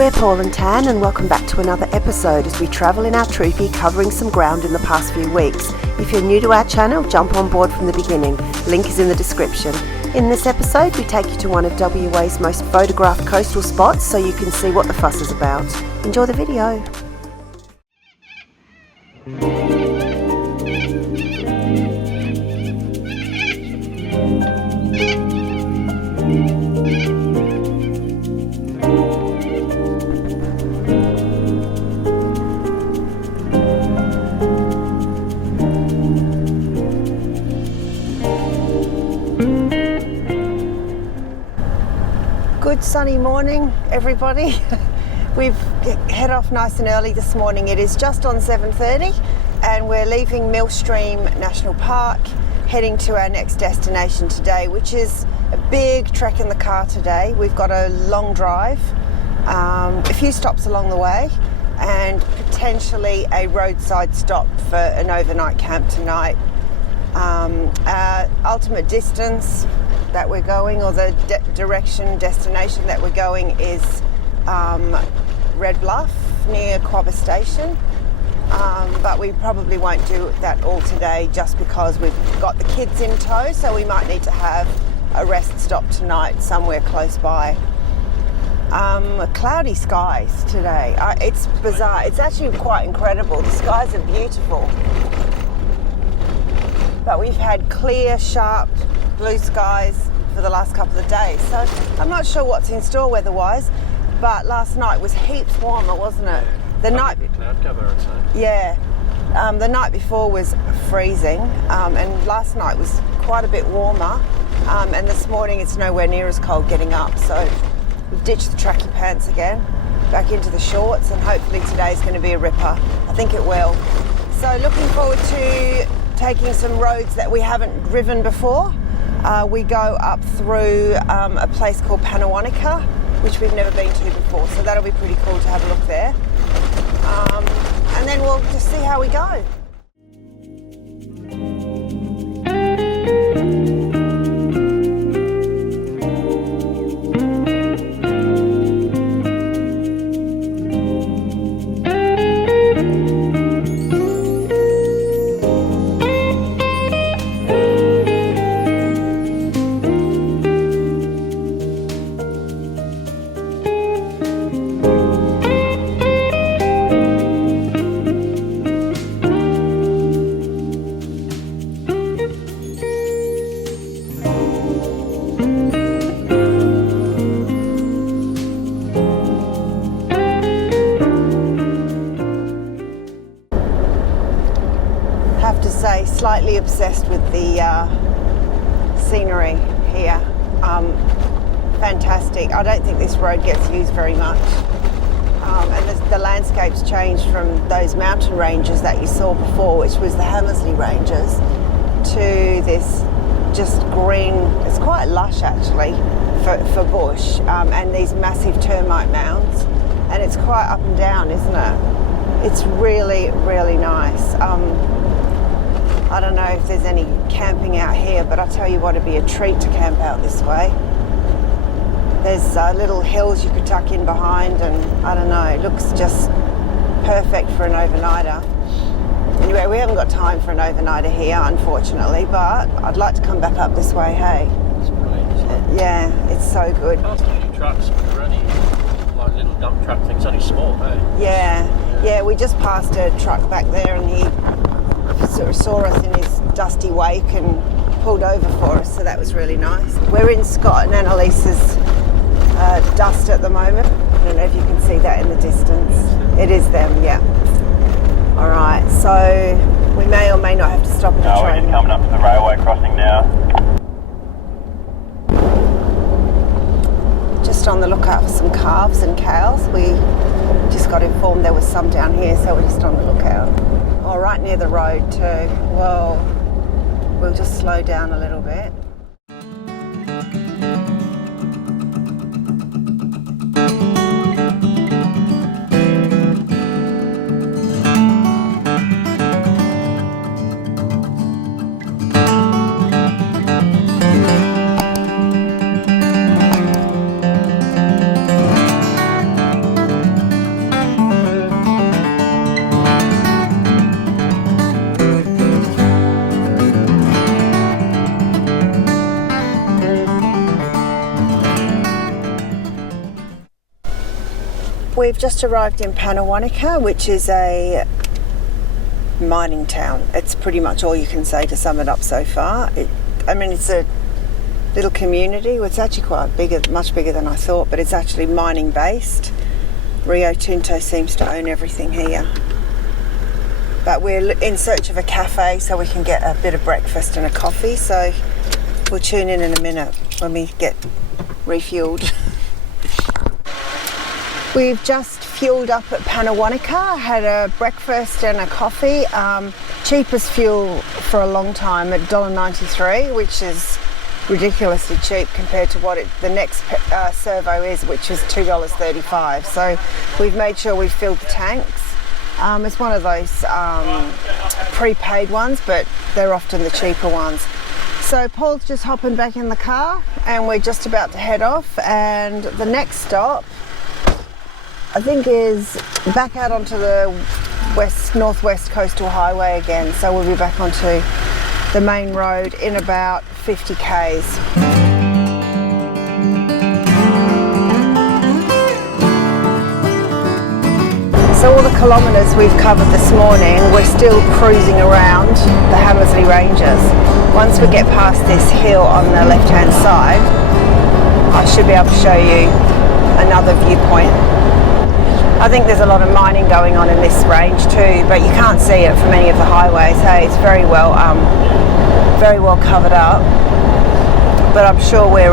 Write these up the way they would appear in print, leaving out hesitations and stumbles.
We're Paul and Tan, and welcome back to another episode as we travel in our troopy, covering some ground in the past few weeks. If you're new to our channel, jump on board from the beginning. Link is in the description. In this episode, we take you to one of WA's most photographed coastal spots so you can see what the fuss is about. Enjoy the video. Good sunny morning, everybody. We've head off nice and early this morning. It is just on 7:30 and we're leaving Millstream National Park, heading to our next destination today, which is a big trek in the car today. We've got a long drive, a few stops along the way, and potentially a roadside stop for an overnight camp tonight. Our ultimate distance that we're going, or the destination that we're going, is Red Bluff near Quobba station, but we probably won't do that all today just because we've got the kids in tow, so we might need to have a rest stop tonight somewhere close by. Cloudy skies today. It's bizarre. It's actually quite incredible. The skies are beautiful, but we've had clear, sharp blue skies for the last couple of days, so I'm not sure what's in store weather-wise, but last night was heaps warmer, wasn't it? The night cloud cover, I'd say. Yeah, the night before was freezing, and last night was quite a bit warmer, and this morning it's nowhere near as cold getting up, so we've ditched the tracky pants again, back into the shorts, and hopefully today's going to be a ripper. I think it will. So looking forward to taking some roads that we haven't driven before. We go up through a place called Pannawonica, which we've never been to before, so that'll be pretty cool to have a look there. And then we'll just see how we go. Slightly obsessed with the scenery here. Fantastic. I don't think this road gets used very much, and the landscape's changed from those mountain ranges that you saw before, which was the Hammersley Ranges, to this just green. It's quite lush actually for bush, and these massive termite mounds, and it's quite up and down, isn't it? It's really, really nice. I don't know if there's any camping out here, but I tell you what, it'd be a treat to camp out this way. There's little hills you could tuck in behind, and I don't know, it looks just perfect for an overnighter. Anyway, we haven't got time for an overnighter here, unfortunately, but I'd like to come back up this way, hey? It's brilliant. Yeah, it's so good. Past a few trucks, but they're only like little dump truck things, only small, hey? Yeah, we just passed a truck back there, and he sort of saw us in his dusty wake and pulled over for us, so that was really nice. We're in Scott and Annalise's dust at the moment. I don't know if you can see that in the distance. It is them, yeah. Alright, so we may or may not have to stop at a train. We're just coming up to the railway crossing now. Just on the lookout for some calves and cows. We just got informed there was some down here, so we're just on the lookout. Oh, right near the road too. Whoa. We'll just slow down a little bit. We've just arrived in Pannawonica, which is a mining town. It's pretty much all you can say to sum it up so far. It's a little community. It's actually quite bigger, much bigger than I thought, but it's actually mining based. Rio Tinto seems to own everything here. But we're in search of a cafe so we can get a bit of breakfast and a coffee, so we'll tune in a minute when we get refueled. We've just fueled up at Pannawonica, had a breakfast and a coffee. Cheapest fuel for a long time at $1.93, which is ridiculously cheap compared to what the next servo is, which is $2.35. So we've made sure we've filled the tanks. It's one of those prepaid ones, but they're often the cheaper ones. So Paul's just hopping back in the car and we're just about to head off, and the next stop I think is back out onto the northwest coastal highway again, so we'll be back onto the main road in about 50 k's. So all the kilometres we've covered this morning, we're still cruising around the Hamersley Ranges. Once we get past this hill on the left hand side, I should be able to show you another viewpoint. I think there's a lot of mining going on in this range too, but you can't see it from any of the highways. Hey, it's very well covered up. But I'm sure we're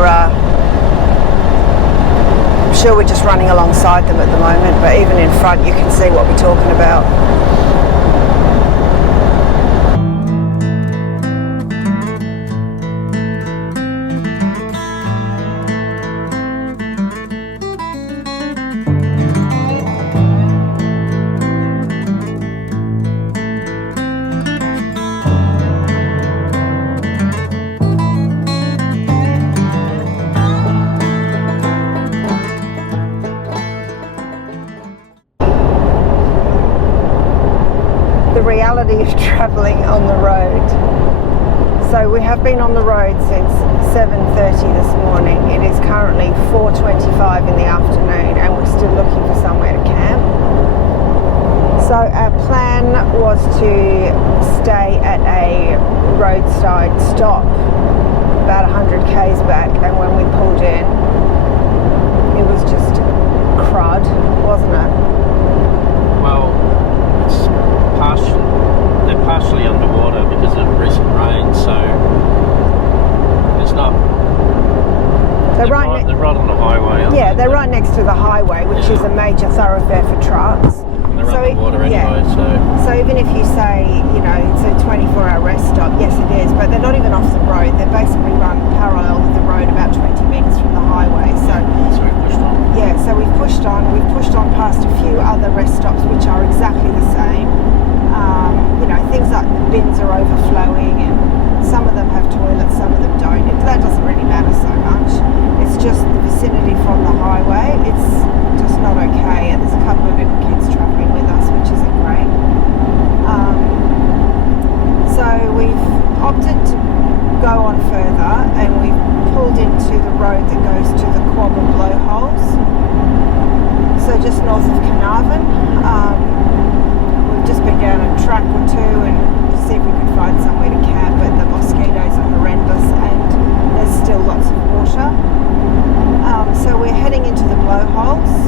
just running alongside them at the moment. But even in front, you can see what we're talking about. The reality of travelling on the road. So we have been on the road since 7:30 this morning. It is currently 4:25 in the afternoon and we're still looking for somewhere to camp. So our plan was to stay at a roadside stop about 100 k's back, and when we pulled in it was just crud, wasn't it? Well, they're partially underwater because of recent rain, so it's not. They're right on the highway. Yeah, they're right next to the highway, which is a major thoroughfare for trucks. And they're underwater anyway, so even if you say, it's a 24-hour rest stop, yes it is, but they're not even off the road. They're basically run parallel with the road about 20 metres from the highway. So we pushed on. Yeah, so we've pushed on. We've pushed on past a few other rest stops which are exactly the same. Things like the bins are overflowing, and some of them have toilets, some of them don't. That doesn't really matter so much. It's just the vicinity from the highway. It's just not okay, and there's a couple of little kids travelling with us, which isn't great. So we've opted to go on further, and we've pulled into the road that goes to the Quobba Blowholes. So just north of Carnarvon. Just been down a track or two and see if we could find somewhere to camp, but the mosquitoes are horrendous and there's still lots of water. So we're heading into the Blowholes.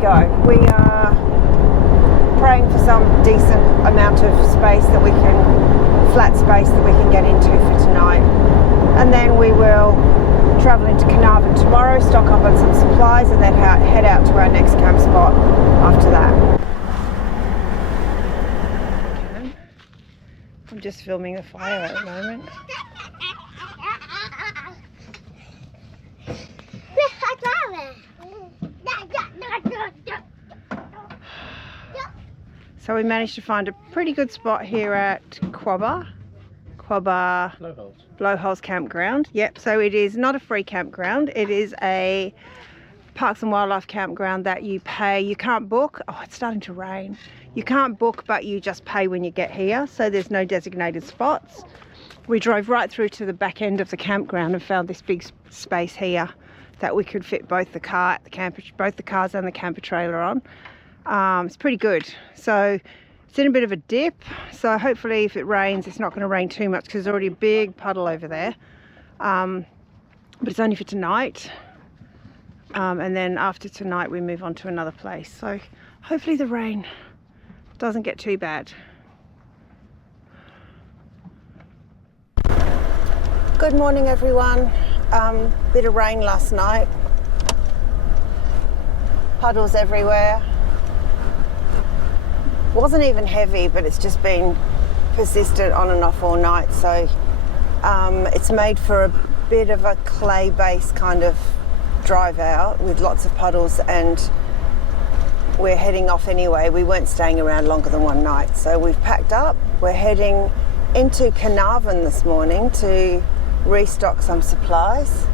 go. We are praying for some decent amount of space that we can, flat space that we can get into for tonight. And then we will travel into Carnarvon tomorrow, stock up on some supplies, and then head out to our next camp spot after that. Okay. I'm just filming the fire at the moment. So we managed to find a pretty good spot here at Quobba Blowholes campground. Yep, so it is not a free campground. It is a Parks and Wildlife campground that you pay. You can't book. Oh, it's starting to rain. You can't book, but you just pay when you get here. So there's no designated spots. We drove right through to the back end of the campground and found this big space here that we could fit both the cars and the camper trailer on. It's pretty good. So it's in a bit of a dip, so hopefully if it rains, it's not going to rain too much because there's already a big puddle over there. But it's only for tonight, and then after tonight we move on to another place. So hopefully the rain doesn't get too bad. Good morning, everyone. Bit of rain last night. Puddles everywhere. Wasn't even heavy, but it's just been persistent on and off all night. So it's made for a bit of a clay-based kind of drive out with lots of puddles, and we're heading off anyway. We weren't staying around longer than one night, so we've packed up. We're heading into Carnarvon this morning to restock some supplies.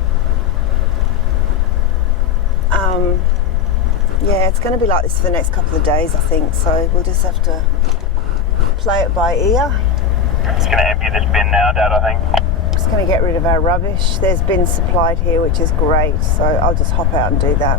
Yeah, it's going to be like this for the next couple of days, I think, so we'll just have to play it by ear. It's going to empty this bin now, Dad, I think. Just going to get rid of our rubbish. There's bins supplied here, which is great, so I'll just hop out and do that.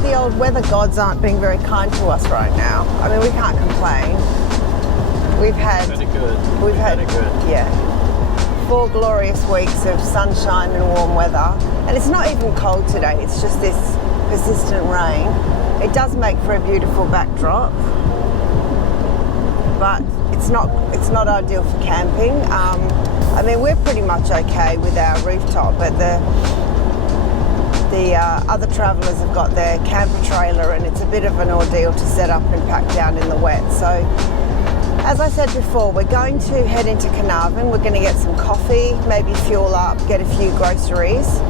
The old weather gods aren't being very kind to us right now. I mean, we can't complain. We've had yeah, 4 glorious weeks of sunshine and warm weather, and it's not even cold today. It's just this persistent rain. It does make for a beautiful backdrop, but it's not ideal for camping. I mean, we're pretty much okay with our rooftop, but the other travellers have got their camper trailer, and it's a bit of an ordeal to set up and pack down in the wet. So, as I said before, we're going to head into Carnarvon. We're going to get some coffee, maybe fuel up, get a few groceries,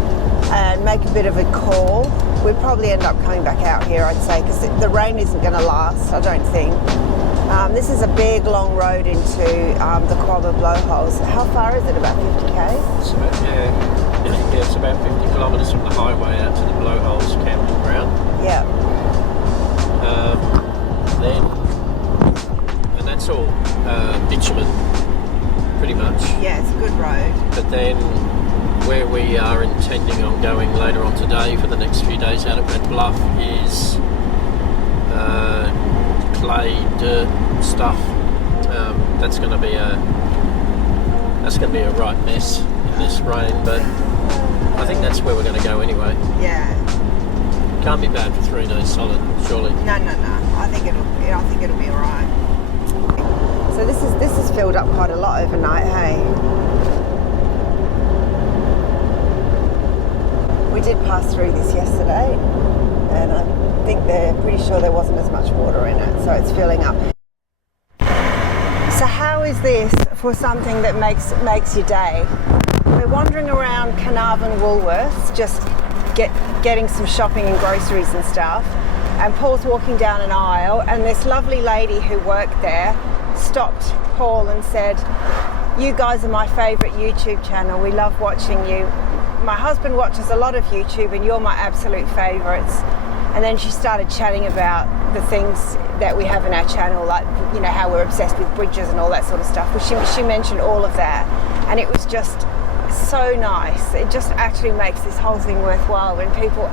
and make a bit of a call. We'll probably end up coming back out here, I'd say, because the rain isn't going to last, I don't think. This is a big, long road into the Quobba Blowholes. How far is it? About 50 k's? It's about 50 kilometres from the highway out to the Blowholes camping ground. Yeah. And that's all bitumen, pretty much. Yeah, it's a good road. But then where we are intending on going later on today for the next few days out at Red Bluff is clay, dirt stuff. That's going to be a right mess in this rain, but I think that's where we're going to go anyway. Yeah. Can't be bad for 3 days solid, surely. No. I think it'll be alright. So this is filled up quite a lot overnight, hey? We did pass through this yesterday, and I think they're pretty sure there wasn't as much water in it, so it's filling up. So how is this for something that makes your day? We're wandering around Carnarvon Woolworths, just getting some shopping and groceries and stuff, and Paul's walking down an aisle, and this lovely lady who worked there stopped Paul and said, "You guys are my favourite YouTube channel. We love watching you. My husband watches a lot of YouTube and you're my absolute favourites." And then she started chatting about the things that we have in our channel, like, you know, how we're obsessed with bridges and all that sort of stuff. But she mentioned all of that, and it was just so nice. It just actually makes this whole thing worthwhile when people,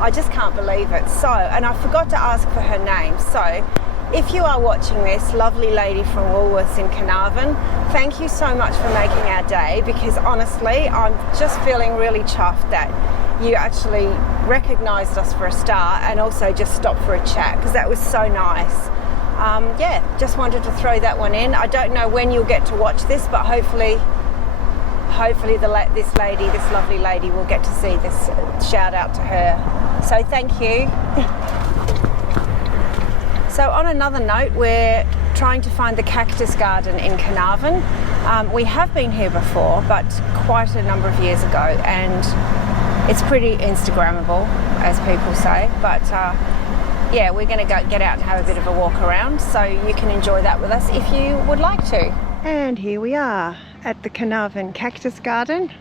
I just can't believe it. So, and I forgot to ask for her name. So if you are watching this, lovely lady from Woolworths in Carnarvon, thank you so much for making our day, because honestly, I'm just feeling really chuffed that you actually recognised us for a start and also just stopped for a chat, because that was so nice. Yeah, just wanted to throw that one in. I don't know when you'll get to watch this, but hopefully this lovely lady will get to see this. Shout out to her. So thank you. So on another note, we're trying to find the cactus garden in Carnarvon. We have been here before, but quite a number of years ago, and it's pretty Instagrammable, as people say. But yeah, we're going to go get out and have a bit of a walk around, so you can enjoy that with us if you would like to. And here we are at the Carnarvon Cactus Garden.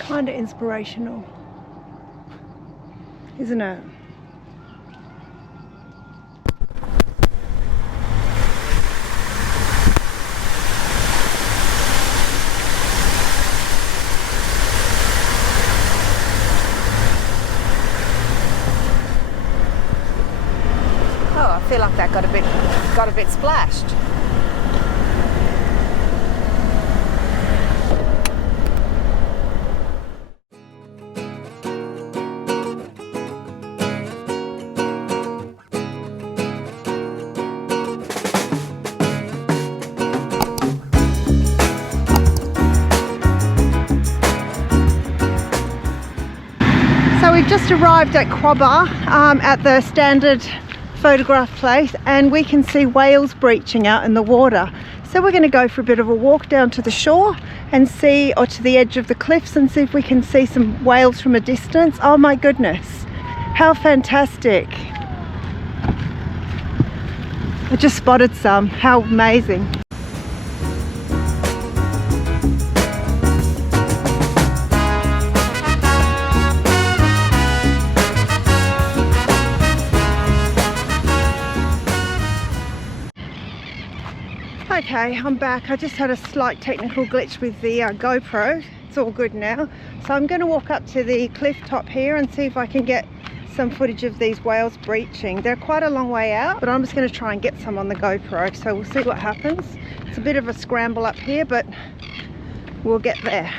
Kind of inspirational, isn't it? Oh, I feel like that got a bit splashed. So we've just arrived at Quobba at the standard photograph place, and we can see whales breaching out in the water. So we're going to go for a bit of a walk down to the shore and see, or to the edge of the cliffs, and see if we can see some whales from a distance. Oh my goodness, how fantastic. I just spotted some. How amazing. Okay, I'm back. I just had a slight technical glitch with the GoPro. It's all good now. So I'm going to walk up to the cliff top here and see if I can get some footage of these whales breaching. They're quite a long way out, but I'm just going to try and get some on the GoPro. So we'll see what happens. It's a bit of a scramble up here, but we'll get there.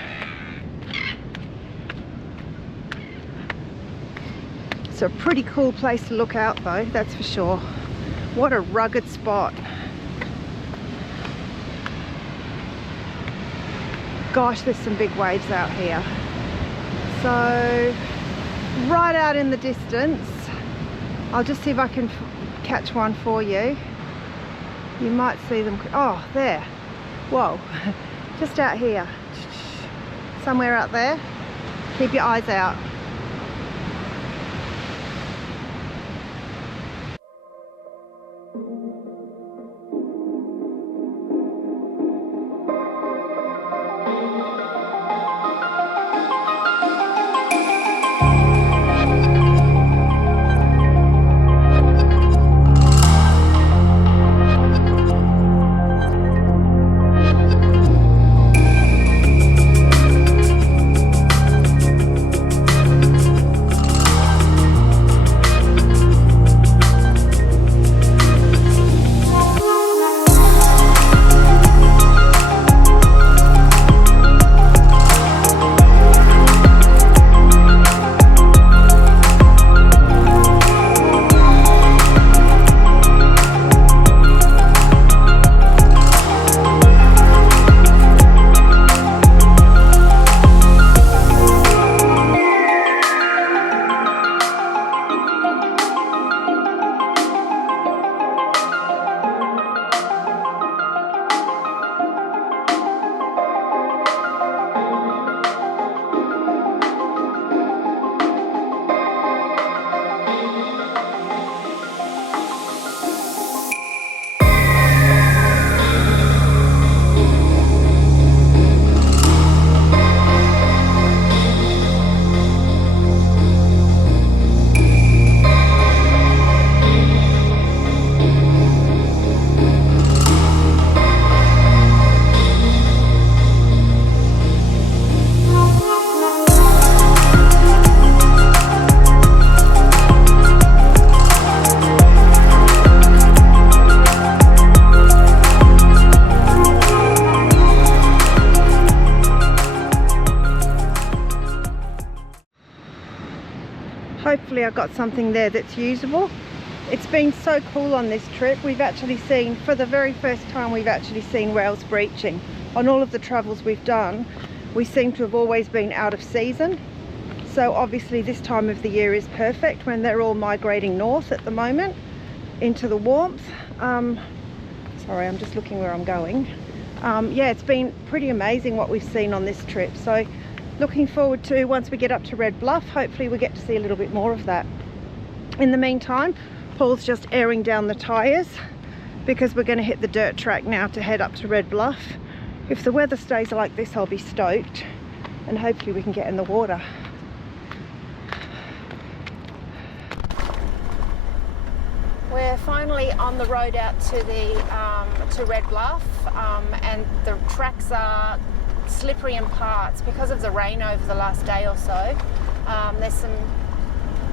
It's a pretty cool place to look out though, that's for sure. What a rugged spot. Gosh, there's some big waves out here. So right out in the distance, I'll just see if I can catch one for you. You might see them. Oh, there. Whoa. Just out here. Somewhere out there. Keep your eyes out. Hopefully I got something there that's usable. It's been so cool on this trip. We've actually seen, for the very first time, we've actually seen whales breaching. On all of the travels we've done, we seem to have always been out of season. So obviously this time of the year is perfect when they're all migrating north at the moment into the warmth. Sorry, I'm just looking where I'm going. Yeah, it's been pretty amazing what we've seen on this trip. So looking forward to, once we get up to Red Bluff, hopefully we get to see a little bit more of that. In the meantime, Paul's just airing down the tyres because we're going to hit the dirt track now to head up to Red Bluff. If the weather stays like this, I'll be stoked, and hopefully we can get in the water. We're finally on the road out to the Red Bluff, and the tracks are slippery in parts because of the rain over the last day or so. There's some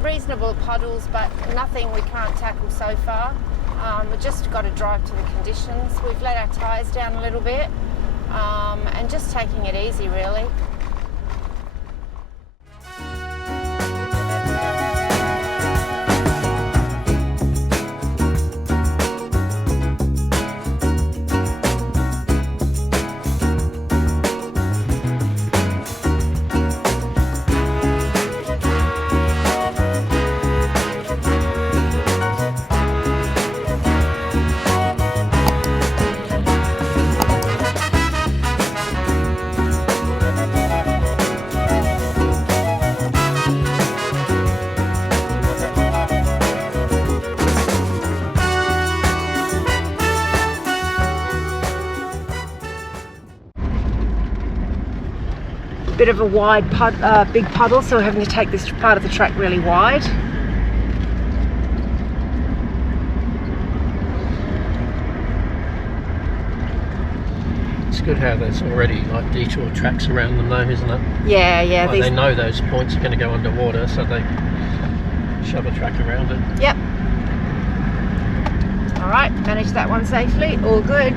reasonable puddles, but nothing we can't tackle so far. We've just got to drive to the conditions. We've let our tyres down a little bit, and just taking it easy really. Bit of a wide big puddle, so we're having to take this part of the track really wide. It's good how there's already like detour tracks around them though, isn't it? Yeah, yeah. Like they know those points are going to go underwater, so they shove a track around it. Yep. All right, managed that one safely. All good.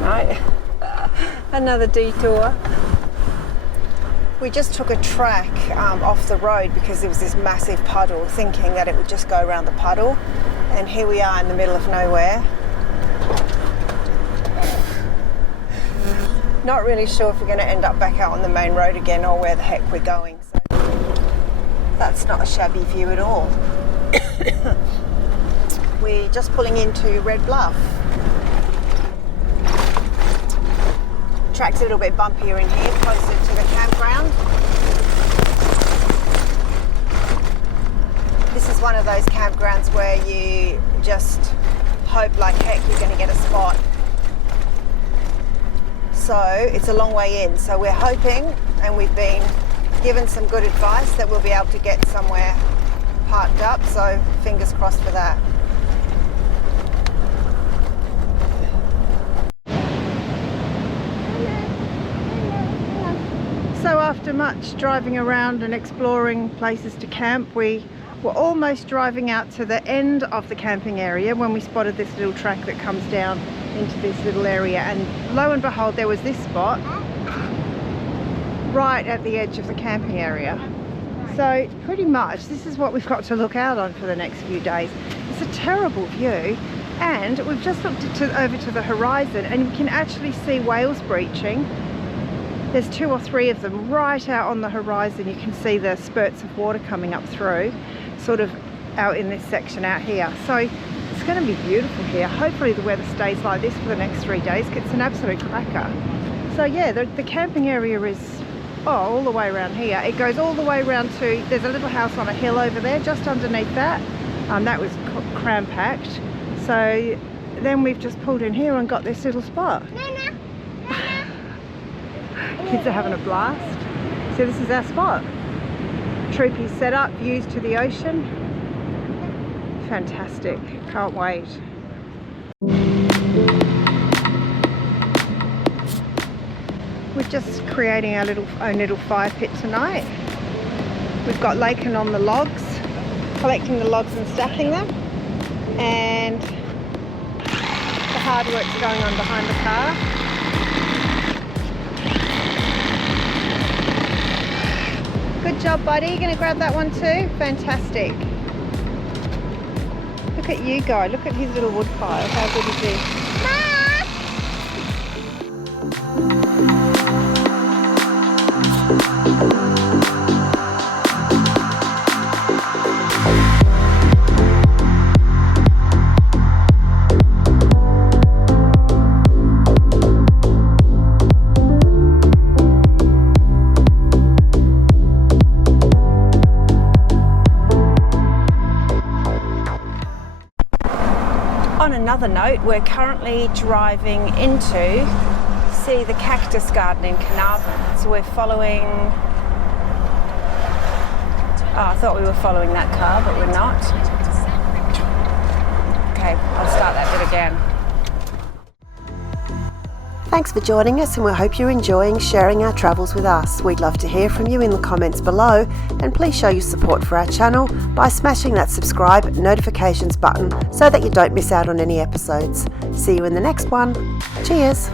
All right. Another detour. We just took a track off the road because there was this massive puddle, thinking that it would just go around the puddle, and here we are in the middle of nowhere. Not really sure if we're going to end up back out on the main road again or where the heck we're going. So that's not a shabby view at all. We're just pulling into Red Bluff. Track's a little bit bumpier in here, closer to the campground. This is one of those campgrounds where you just hope like heck you're going to get a spot. So it's a long way in, so we're hoping, and we've been given some good advice, that we'll be able to get somewhere parked up, so fingers crossed for that. So after much driving around and exploring places to camp, we were almost driving out to the end of the camping area when we spotted this little track that comes down into this little area, and lo and behold, there was this spot right at the edge of the camping area. So pretty much this is what we've got to look out on for the next few days. It's a terrible view, and we've just looked over to the horizon and we can actually see whales breaching. There's 2 or 3 of them right out on the horizon. You can see the spurts of water coming up through, sort of out in this section out here. So it's going to be beautiful here. Hopefully the weather stays like this for the next 3 days. It's an absolute cracker. So yeah, the camping area is all the way around here. It goes all the way around to, there's a little house on a hill over there just underneath that. That was cram packed. So then we've just pulled in here and got this little spot. Kids are having a blast. So this is our spot. Troopy set up, views to the ocean. Fantastic, can't wait. We're just creating our own little fire pit tonight. We've got Laken on the logs, collecting the logs and stacking them, and the hard work's going on behind the car. Good job, buddy. You gonna grab that one too? Fantastic. Look at you go. Look at his little wood pile. How good is he? On another note, we're currently driving into see the cactus garden in Carnarvon. So we're following, I thought we were following that car, but we're not. Okay, I'll start that bit again. Thanks for joining us, and we hope you're enjoying sharing our travels with us. We'd love to hear from you in the comments below, and please show your support for our channel by smashing that subscribe notifications button so that you don't miss out on any episodes. See you in the next one. Cheers!